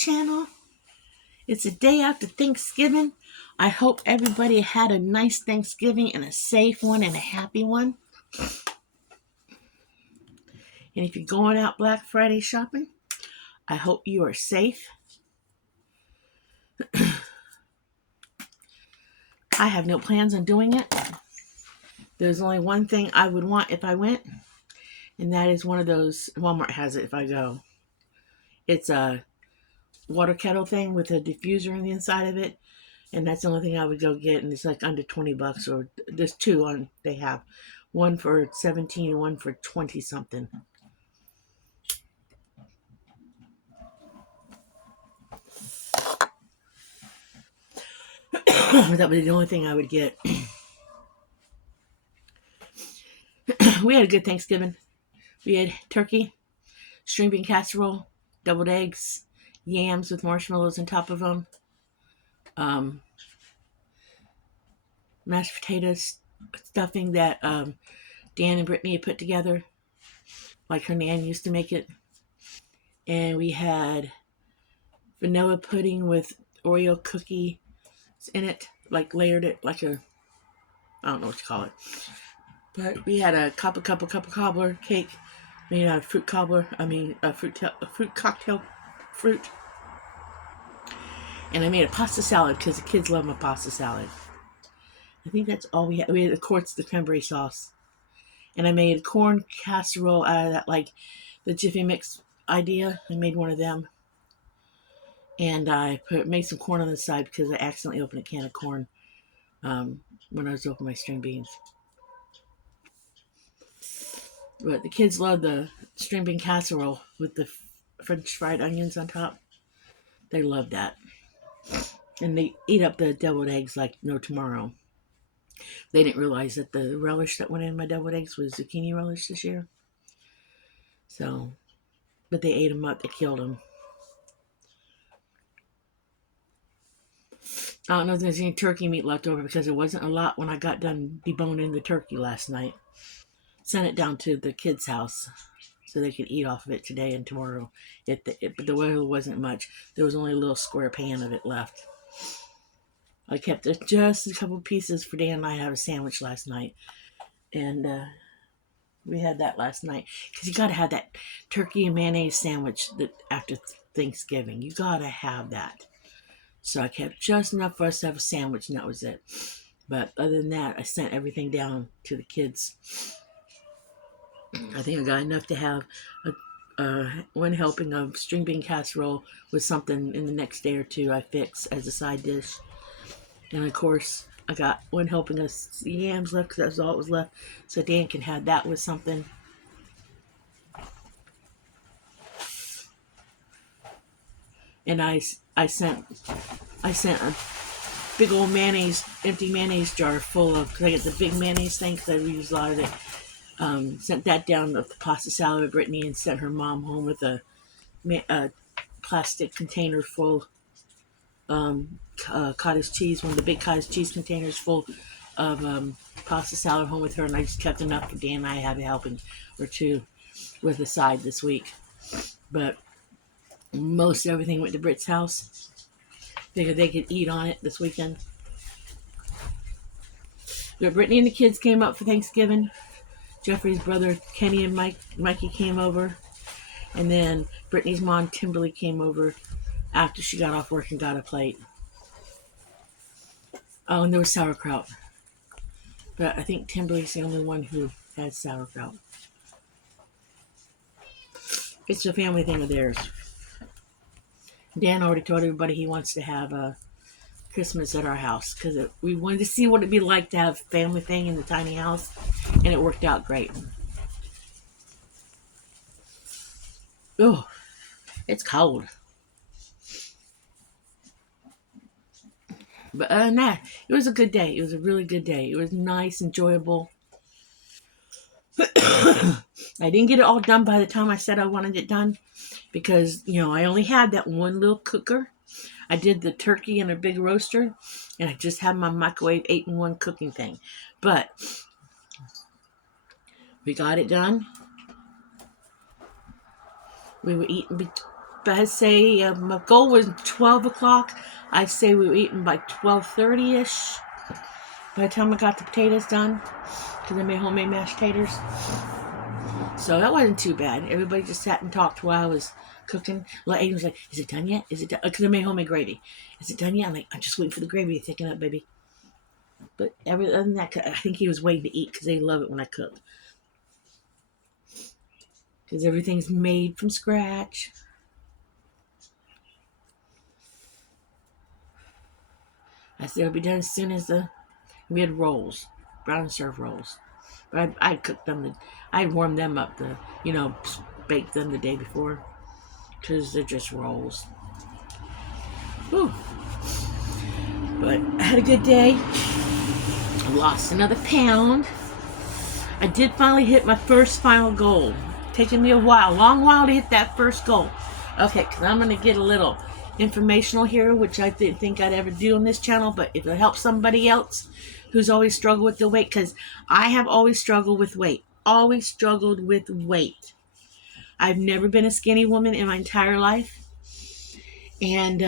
channel. It's a day after Thanksgiving. I hope everybody had a nice Thanksgiving and a safe one and a happy one. And if you're going out Black Friday shopping, I hope you are safe. I have no plans on doing it. There's only one thing I would want if I went, and that is one of those, Walmart has it if I go. It's a water kettle thing with a diffuser on the inside of it. And that's the only thing I would go get, and it's like under $20, or there's two on they have. One for 17 and one for 20 something. That would be the only thing I would get. We had a good Thanksgiving. We had turkey, string bean casserole, deviled eggs, yams with marshmallows on top of them, mashed potatoes, stuffing that Dan and Brittany had put together, like her nan used to make it. And we had vanilla pudding with Oreo cookie in it, like layered it like a, I don't know what you call it. But we had a cup of cobbler cake made out of fruit cobbler. Fruit cocktail fruit. And I made a pasta salad because the kids love my pasta salad. I think that's all we had. We had, of course, the cranberry sauce. And I made a corn casserole out of that, like the Jiffy Mix idea. I made one of them. And I made some corn on the side because I accidentally opened a can of corn when I was opening my string beans. But the kids love the string bean casserole with the French fried onions on top. They love that. And they eat up the deviled eggs like no tomorrow. They didn't realize that the relish that went in my deviled eggs was zucchini relish this year. So, but they ate them up. They killed them. I don't know if there's any turkey meat left over because there wasn't a lot when I got done deboning the turkey last night. Sent it down to the kids' house so they could eat off of it today and tomorrow. But the weather wasn't much. There was only a little square pan of it left. I kept just a couple pieces for Dan and I had a sandwich last night. And we had that last night. Because you got to have that turkey and mayonnaise sandwich after Thanksgiving. You got to have that. So I kept just enough for us to have a sandwich, and that was it. But other than that, I sent everything down to the kids. I think I got enough to have one helping of string bean casserole with something in the next day or two I fix as a side dish. And of course, I got one helping of yams left because that's all that was left. So Dan can have that with something. And I sent a big old empty mayonnaise jar full of, because I get the big mayonnaise thing because I reuse a lot of it. Sent that down with the pasta salad with Brittany and sent her mom home with a plastic container full cottage cheese, one of the big cottage cheese containers full of pasta salad home with her, and I just kept enough for Dan and I have a helping or two with a side this week. But most everything went to Britt's house. Figured they could eat on it this weekend. But Brittany and the kids came up for Thanksgiving. Jeffrey's brother Kenny and Mikey came over, and then Brittany's mom Kimberly came over after she got off work and got a plate. Oh, and there was sauerkraut, but I think Kimberly's the only one who had sauerkraut. It's a family thing of theirs. Dan already told everybody he wants to have Christmas at our house because we wanted to see what it'd be like to have a family thing in the tiny house, and it worked out great. Oh, it's cold. But other than that, it was a good day. It was a really good day. It was nice, enjoyable. I didn't get it all done by the time I said I wanted it done because, I only had that one little cooker. I did the turkey in a big roaster, and I just had my microwave 8-in-1 cooking thing. But we got it done. We were eating I say my goal was 12 o'clock. I say we were eating by 12:30ish. By the time I got the potatoes done, because I made homemade mashed potatoes. So that wasn't too bad. Everybody just sat and talked while I was cooking. Like, Aiden was like, "Is it done yet? Is it done?" Because I made homemade gravy. Is it done yet? I'm like, "I'm just waiting for the gravy to thicken up, baby." But other than that, I think he was waiting to eat because they love it when I cook. Because everything's made from scratch. I said it'll be done as soon as we had rolls, brown and serve rolls. But I cooked them. I warmed them up to, bake them the day before because they're just rolls. Whew. But I had a good day. I lost another pound. I did finally hit my first final goal. Taking me a long while to hit that first goal. Okay, because I'm going to get a little informational here, which I didn't think I'd ever do on this channel, but if it helps somebody else who's always struggled with the weight, because I have always struggled with weight. Always struggled with weight. I've never been a skinny woman in my entire life. And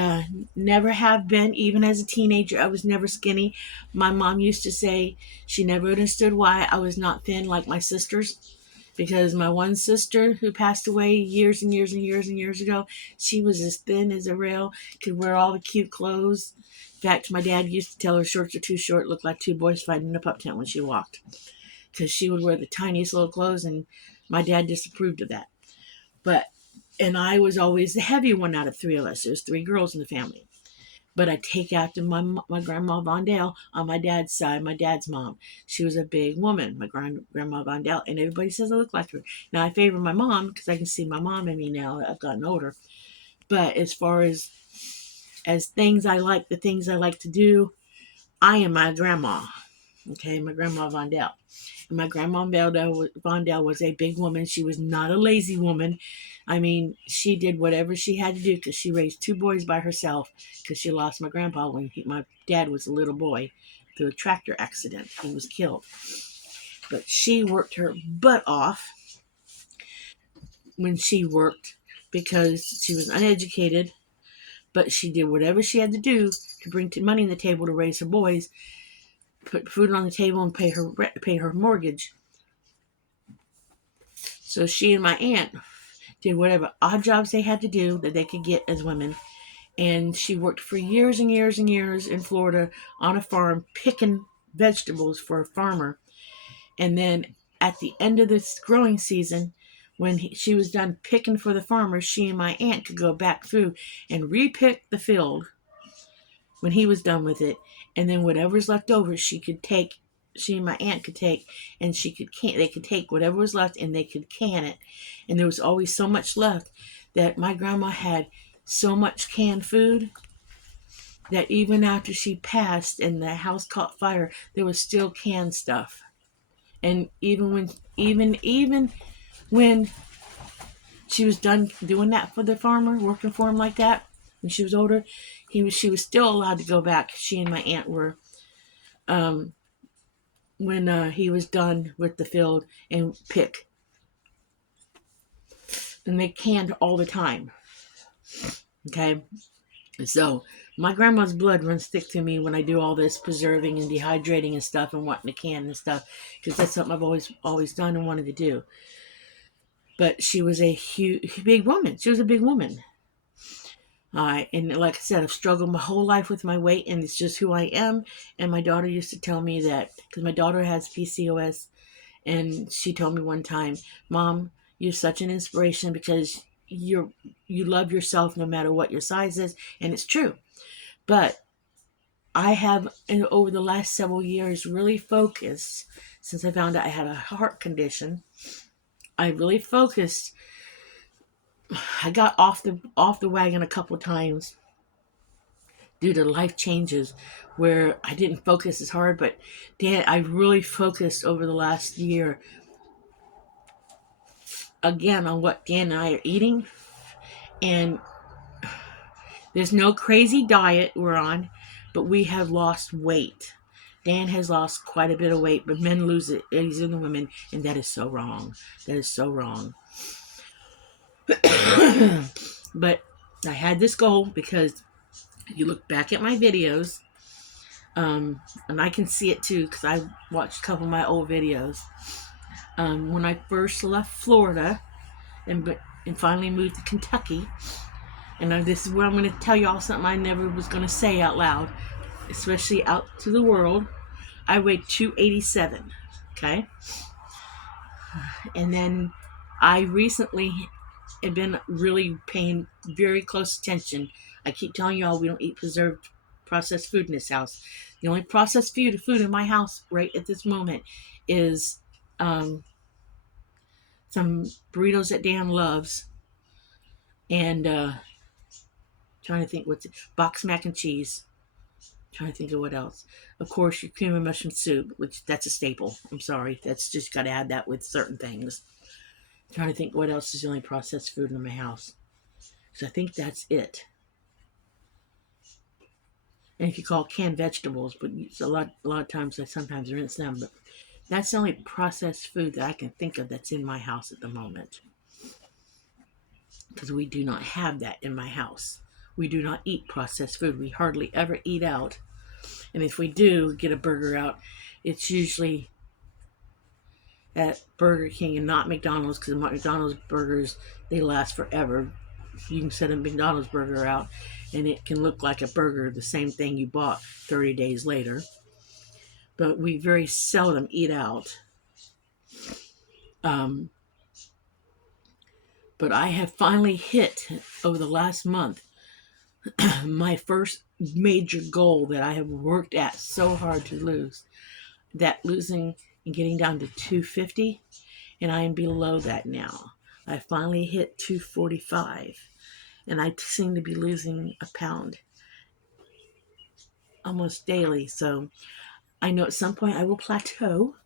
never have been. Even as a teenager, I was never skinny. My mom used to say she never understood why I was not thin like my sisters, because my one sister who passed away years and years and years and years ago, she was as thin as a rail, could wear all the cute clothes. In fact, my dad used to tell her shorts are too short, looked like two boys fighting in a pup tent when she walked, because she would wear the tiniest little clothes, and my dad disapproved of that. And I was always the heavy one out of three of us. There was three girls in the family. But I take after my grandma Vondale on my dad's side, my dad's mom. She was a big woman, my grandma Vondale, and everybody says I look like her. Now I favor my mom because I can see my mom in me now that I've gotten older. But as far as things I like, the things I like to do, I am my grandma. Okay, my grandma Vondale. And my grandma Vondale was a big woman. She was not a lazy woman. I mean, she did whatever she had to do because she raised two boys by herself because she lost my grandpa when my dad was a little boy through a tractor accident. He was killed. But she worked her butt off when she worked because she was uneducated, but she did whatever she had to do to bring money on the table to raise her boys, put food on the table, and pay her mortgage. So she and my aunt did whatever odd jobs they had to do that they could get as women. And she worked for years and years and years in Florida on a farm picking vegetables for a farmer. And then at the end of this growing season, when she was done picking for the farmer, she and my aunt could go back through and repick the field when he was done with it. And then whatever's left over, she and my aunt could take, and they could take whatever was left and they could can it. And there was always so much left that my grandma had so much canned food that even after she passed and the house caught fire, there was still canned stuff. And even when she was done doing that for the farmer, working for him like that, when she was older, she was still allowed to go back. She and my aunt were, when he was done with the field, and pick. And they canned all the time. Okay? So my grandma's blood runs thick to me when I do all this preserving and dehydrating and stuff and wanting to can and stuff, because that's something I've always done and wanted to do. But she was a big woman. She was a big woman. And like I said, I've struggled my whole life with my weight, and it's just who I am. And my daughter used to tell me that, because my daughter has PCOS, and she told me one time, "Mom, you're such an inspiration because you love yourself no matter what your size is," and it's true. But I have, over the last several years, really focused, since I found out I had a heart condition. I really focused. I got off the wagon a couple times due to life changes where I didn't focus as hard, but Dan, I really focused over the last year again on what Dan and I are eating. And there's no crazy diet we're on, but we have lost weight. Dan has lost quite a bit of weight, but men lose it easier than women, and that is so wrong. That is so wrong. But I had this goal because you look back at my videos, and I can see it too because I watched a couple of my old videos. When I first left Florida and finally moved to Kentucky, and this is where I'm going to tell y'all something I never was going to say out loud, especially out to the world. I weighed 287, okay? And then I recently have been really paying very close attention. I keep telling y'all we don't eat preserved processed food in this house. The only processed food in my house right at this moment is some burritos that Dan loves, and trying to think what's it, box mac and cheese. Trying to think of what else. Of course, your cream and mushroom soup, which that's a staple. I'm sorry, that's just got to add that with certain things. Trying to think what else is the only processed food in my house. So I think that's it. And if you call canned vegetables, but it's a lot of times I sometimes rinse them. But that's the only processed food that I can think of that's in my house at the moment. Because we do not have that in my house. We do not eat processed food. We hardly ever eat out. And if we do get a burger out, it's usually at Burger King and not McDonald's, because McDonald's burgers, they last forever. You can set a McDonald's burger out and it can look like a burger, the same thing you bought 30 days later. But we very seldom eat out. But I have finally hit, over the last month, my first major goal that I have worked at so hard to lose. That losing and getting down to 250, and I am below that now. I finally hit 245, and I seem to be losing a pound almost daily. So I know at some point I will plateau,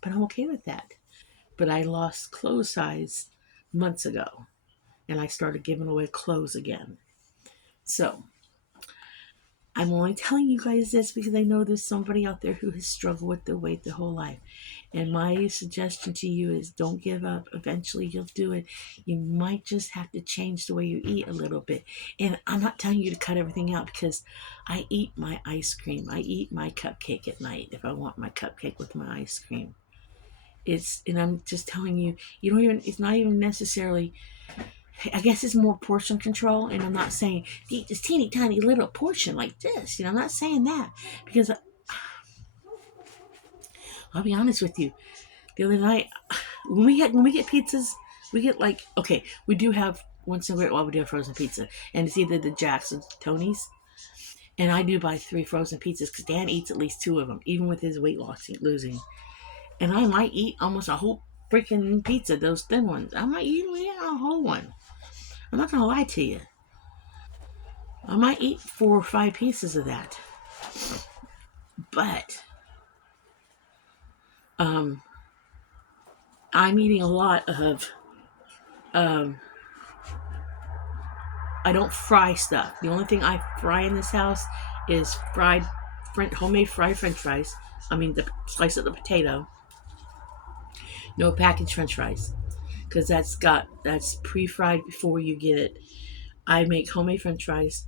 but I'm okay with that. But I lost clothes size months ago, and I started giving away clothes again. So I'm only telling you guys this because I know there's somebody out there who has struggled with their weight their whole life. And my suggestion to you is don't give up. Eventually you'll do it. You might just have to change the way you eat a little bit. And I'm not telling you to cut everything out, because I eat my ice cream. I eat my cupcake at night if I want my cupcake with my ice cream. And I'm just telling you, it's not even necessarily, I guess it's more portion control. And I'm not saying eat this teeny tiny little portion like this. I'm not saying that, because I'll be honest with you. The other night, when we get pizzas, we get we do have once in a while we do have frozen pizza, and it's either the Jack's or Tony's. And I do buy 3 frozen pizzas because Dan eats at least 2 of them, even with his weight losing. And I might eat almost a whole freaking pizza, those thin ones. I might even eat a whole one. I'm not gonna lie to you. I might eat 4 or 5 pieces of that. But I'm eating a lot of I don't fry stuff. The only thing I fry in this house is homemade fried french fries. I mean, the slice of the potato. No packaged french fries, because that's pre-fried before you get it. I make homemade french fries,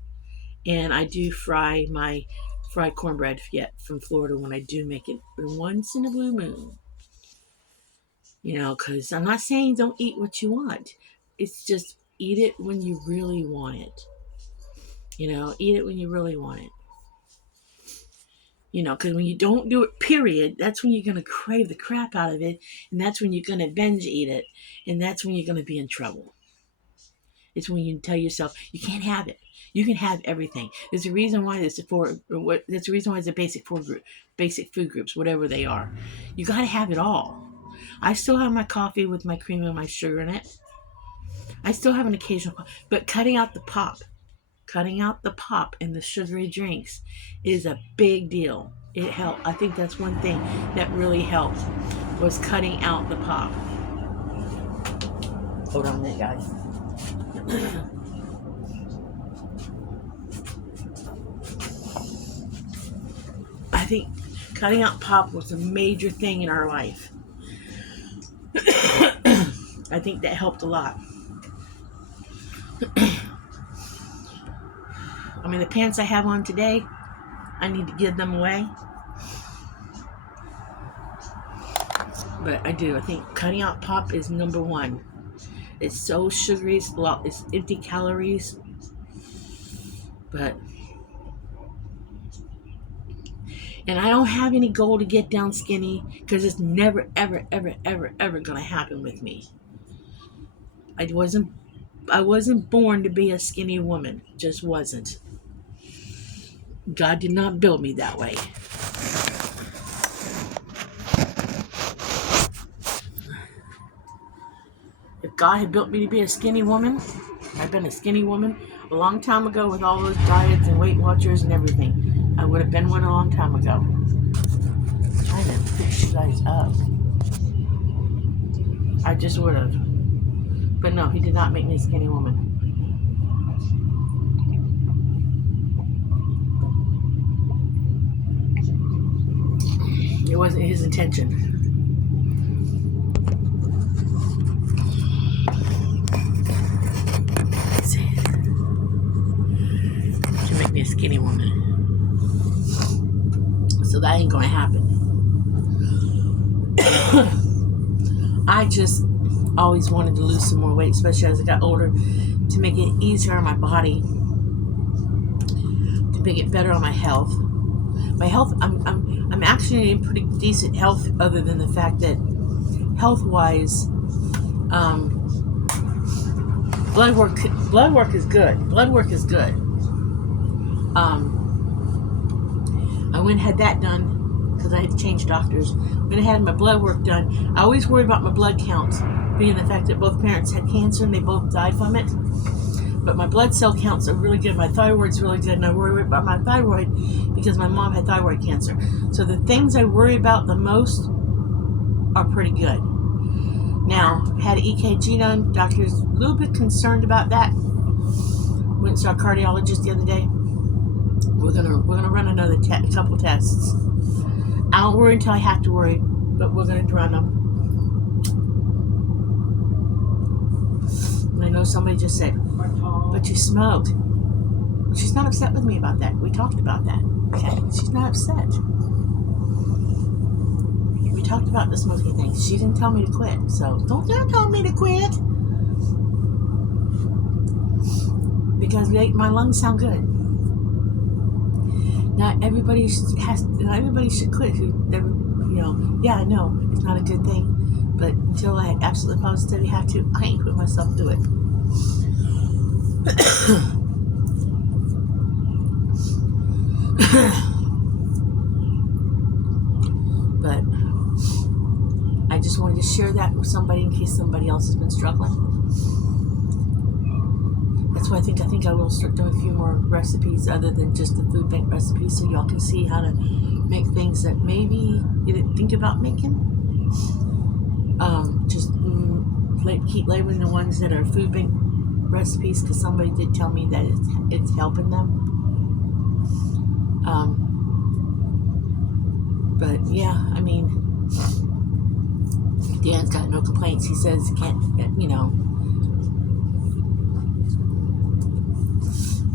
and I do fry my fried cornbread from Florida when I do make it once in a blue moon. Because I'm not saying don't eat what you want. It's just eat it when you really want it. Eat it when you really want it. Because when you don't do it, period, that's when you're going to crave the crap out of it. And that's when you're going to binge eat it. And that's when you're going to be in trouble. It's when you tell yourself, you can't have it. You can have everything. There's a reason why there's a reason why it's a basic food groups, whatever they are. You got to have it all. I still have my coffee with my cream and my sugar in it. I still have an occasional, but cutting out the pop and the sugary drinks is a big deal. It helped. I think that's one thing that really helped, was cutting out the pop. Hold on a minute, guys. I think cutting out pop was a major thing in our life. I think that helped a lot. I mean, the pants I have on today, I need to give them away. But I do. I think cutting out pop is number one. It's so sugary. It's empty calories. And I don't have any goal to get down skinny because it's never, ever, ever, ever, ever going to happen with me. I wasn't born to be a skinny woman. Just wasn't. God did not build me that way. If God had built me to be a skinny woman, I've been a skinny woman a long time ago with all those diets and Weight Watchers and everything. I would have been one a long time ago. I'm trying to fix you guys up. I just would have. But no, he did not make me a skinny woman. It wasn't his intention. To make me a skinny woman. So that ain't gonna happen. I just always wanted to lose some more weight, especially as I got older, to make it easier on my body, to make it better on my health. My health, I'm actually in pretty decent health, other than the fact that health-wise, blood work is good. Blood work is good. I went and had that done because I had to change doctors. When I had my blood work done, I always worried about my blood counts, being the fact that both parents had cancer and they both died from it. But my blood cell counts are really good. My thyroid's really good, and I worry about my thyroid because my mom had thyroid cancer. So the things I worry about the most are pretty good. Now, had an EKG done. Doctor's a little bit concerned about that. Went and saw a cardiologist the other day. We're gonna run another couple tests. I don't worry until I have to worry, but we're gonna run them. And I know somebody just said, "But you smoked." She's not upset with me about that. We talked about that. Okay, she's not upset. We talked about the smoking thing. She didn't tell me to quit, so don't tell me to quit. Because my lungs sound good. Not everybody should quit. Yeah, I know it's not a good thing, but until I absolutely positively have to, I ain't put myself through it. But I just wanted to share that with somebody in case somebody else has been struggling. That's why I think I will start doing a few more recipes other than just the food bank recipes, so y'all can see how to make things that maybe you didn't think about making. Keep labeling the ones that are food bank recipes, because somebody did tell me that it's helping them. But yeah, I mean, Dan's got no complaints. He says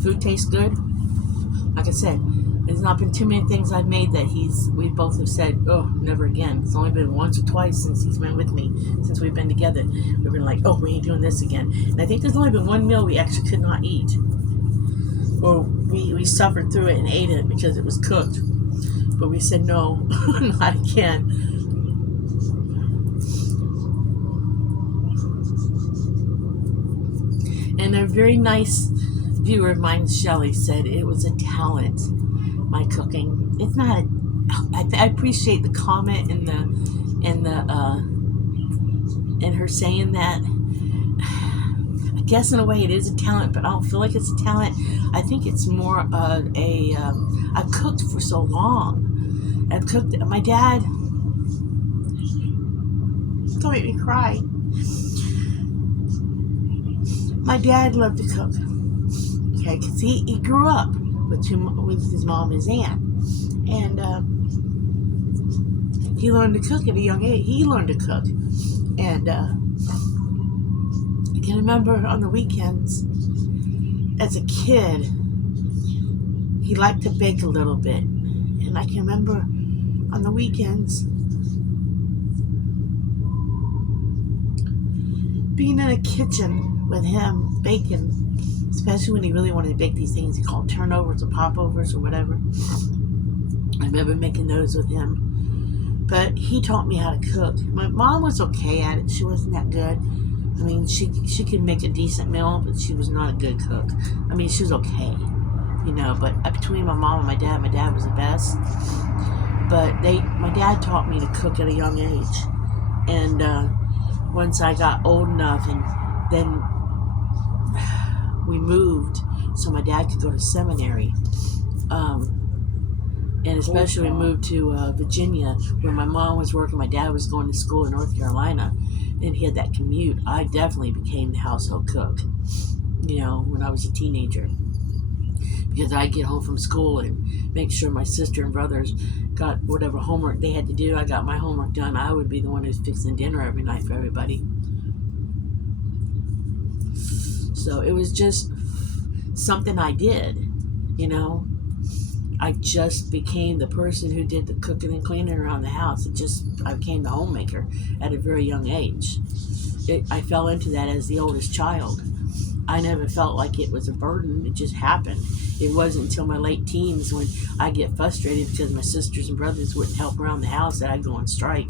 food tastes good. Like I said, there's not been too many things I've made that we both have said, "Oh, never again." It's only been once or twice since he's been with me, since we've been together. We've been like, "Oh, we ain't doing this again." And I think there's only been one meal we actually could not eat. Or we suffered through it and ate it because it was cooked. But we said, no, not again. And a very nice viewer of mine, Shelley, said it was a talent, my cooking. It's not. I appreciate the comment and her saying that. I guess in a way it is a talent, but I don't feel like it's a talent. I think it's more of I've cooked for so long. I've cooked. My dad. Don't make me cry. My dad loved to cook. Okay, because he grew up with his mom and his aunt, and he learned to cook at a young age. He learned to cook, and I can remember on the weekends as a kid, he liked to bake a little bit. And I can remember on the weekends being in a kitchen with him baking, especially when he really wanted to bake these things he called turnovers or popovers or whatever. I remember making those with him. But he taught me how to cook. My mom was okay at it. She wasn't that good. I mean, she could make a decent meal, but she was not a good cook. I mean, she was okay, you know. But between my mom and my dad was the best. But my dad taught me to cook at a young age, and once I got old enough, and then we moved so my dad could go to seminary. And especially we moved to Virginia, where my mom was working. My dad was going to school in North Carolina, and he had that commute. I definitely became the household cook, you know, when I was a teenager. Because I'd get home from school and make sure my sister and brothers got whatever homework they had to do. I got my homework done. I would be the one who's fixing dinner every night for everybody. So it was just something I did, you know. I just became the person who did the cooking and cleaning around the house. I became the homemaker at a very young age. I fell into that as the oldest child. I never felt like it was a burden. It just happened. It wasn't until my late teens when I get frustrated because my sisters and brothers wouldn't help around the house that I'd go on strike.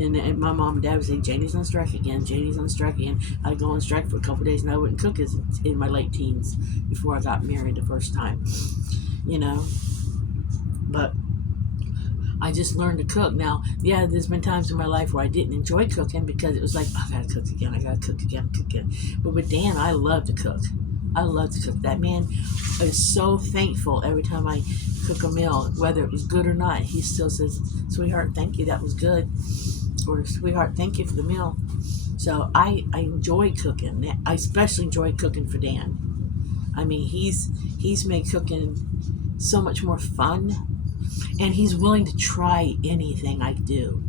And my mom and dad would say, Janie's on strike again, Janie's on strike again. I'd go on strike for a couple of days and I wouldn't cook in my late teens before I got married the first time, you know. But I just learned to cook. Now, yeah, there's been times in my life where I didn't enjoy cooking because it was like, I gotta cook again. But with Dan, I love to cook. I love to cook. That man is so thankful every time I cook a meal, whether it was good or not. He still says, sweetheart, thank you, that was good. Or, sweetheart, thank you for the meal. So I enjoy cooking. I especially enjoy cooking for Dan. I mean, he's made cooking so much more fun. And he's willing to try anything I do.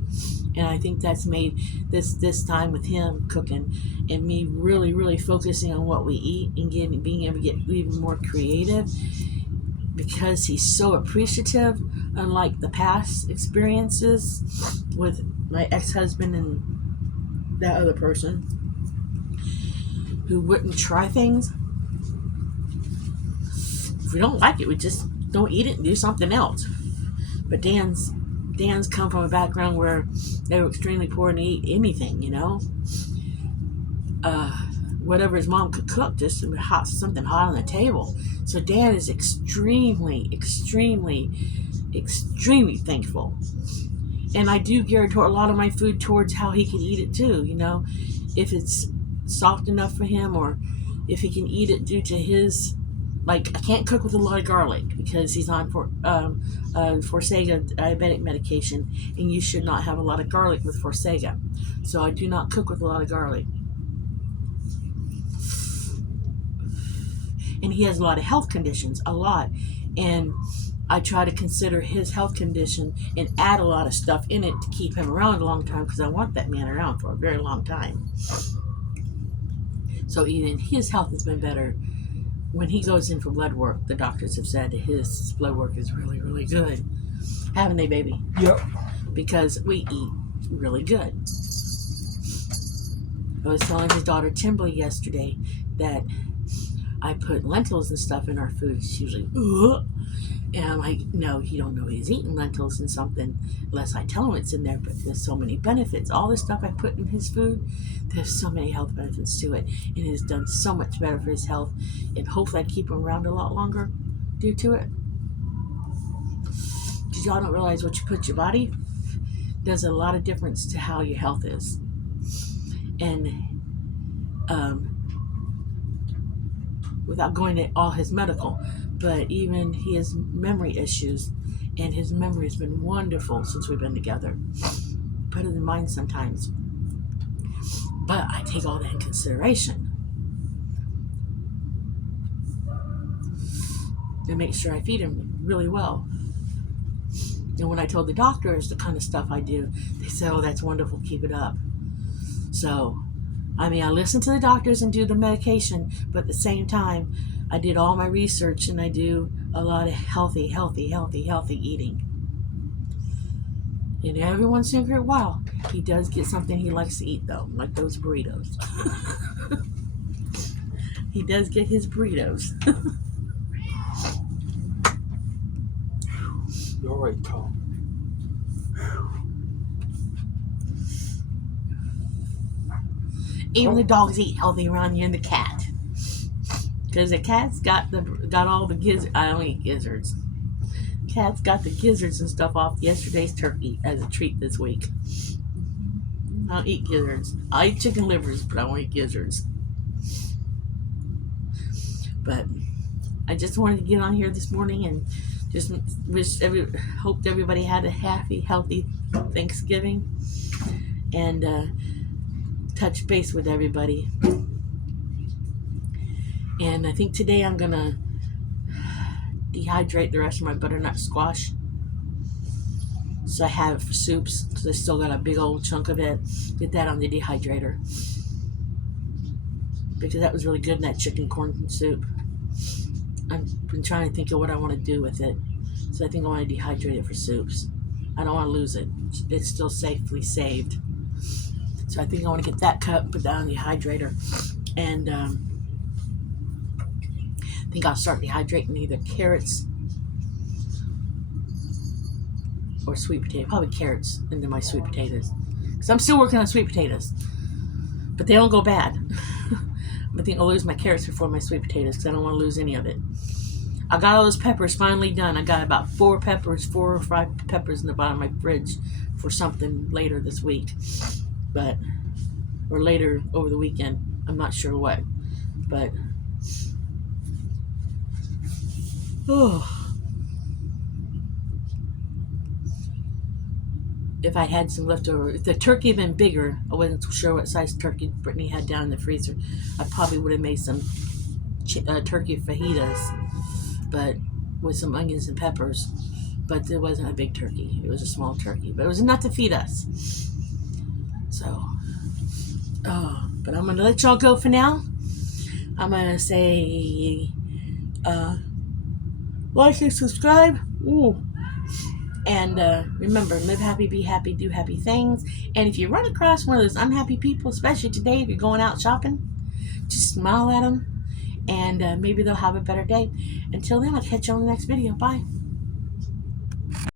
And I think that's made this time with him cooking and me really, really focusing on what we eat and being able to get even more creative, because he's so appreciative, unlike the past experiences with my ex-husband and that other person who wouldn't try things. If we don't like it, we just don't eat it and do something else. But Dan's come from a background where they were extremely poor and eat anything, you know. Whatever his mom could cook, just something hot on the table. So Dan is extremely, extremely, extremely thankful. And I do gear toward a lot of my food towards how he can eat it too, you know. If it's soft enough for him, or if he can eat it due to his, like, I can't cook with a lot of garlic because he's on Forxiga diabetic medication, and you should not have a lot of garlic with Forxiga. So I do not cook with a lot of garlic. And he has a lot of health conditions, a lot. And I try to consider his health condition and add a lot of stuff in it to keep him around a long time, because I want that man around for a very long time. So even his health has been better. When he goes in for blood work, the doctors have said his blood work is really, really good. Haven't they, baby? Yep. Because we eat really good. I was telling his daughter Timberly yesterday that I put lentils and stuff in our food. She was like, ugh. And I'm like, no, he don't know he's eating lentils and something unless I tell him it's in there. But there's so many benefits. All the stuff I put in his food, there's so many health benefits to it. And it has done so much better for his health. And hopefully I keep him around a lot longer due to it. Because y'all don't realize what you put in your body does a lot of difference to how your health is. And without going to all his medical, but even he has memory issues, and his memory has been wonderful since we've been together. Better than mine sometimes. But I take all that in consideration and make sure I feed him really well. And when I told the doctors the kind of stuff I do, they said, oh, that's wonderful, keep it up. So, I mean, I listen to the doctors and do the medication, but at the same time, I did all my research, and I do a lot of healthy eating. And every once in a while, he does get something he likes to eat, though, like those burritos. He does get his burritos. You're all right, Tom. Even the dogs eat healthy around you, and the cat. Because the cat's got all the gizzards. I don't eat gizzards. Cat's got the gizzards and stuff off yesterday's turkey as a treat this week. I don't eat gizzards. I eat chicken livers, but I don't eat gizzards. But I just wanted to get on here this morning and just hoped everybody had a happy, healthy Thanksgiving, and touch base with everybody. And I think today I'm gonna dehydrate the rest of my butternut squash, so I have it for soups, because I still got a big old chunk of it. Get that on the dehydrator, because that was really good in that chicken corn soup. I've been trying to think of what I want to do with it, so I think I want to dehydrate it for soups. I don't want to lose it. It's still safely saved, so I think I want to get that cut, put that on the dehydrator, and I think I'll start dehydrating either carrots or sweet potato. Probably carrots into my sweet potatoes, because I'm still working on sweet potatoes, but they don't go bad. I think I'll lose my carrots before my sweet potatoes, because I don't want to lose any of it. I got all those peppers finally done. I got about 4 or 5 peppers in the bottom of my fridge for something later this week, or later over the weekend. I'm not sure what, but if I had some leftover, if the turkey had been bigger, I wasn't sure what size turkey Brittany had down in the freezer, I probably would have made some turkey fajitas, but with some onions and peppers. But it wasn't a big turkey. It was a small turkey, but it was enough to feed us. So, but I'm going to let y'all go for now. I'm going to say, like and subscribe. Ooh. And remember, live happy, be happy, do happy things. And if you run across one of those unhappy people, especially today if you're going out shopping, just smile at them, and maybe they'll have a better day. Until then, I'll catch you on the next video. Bye.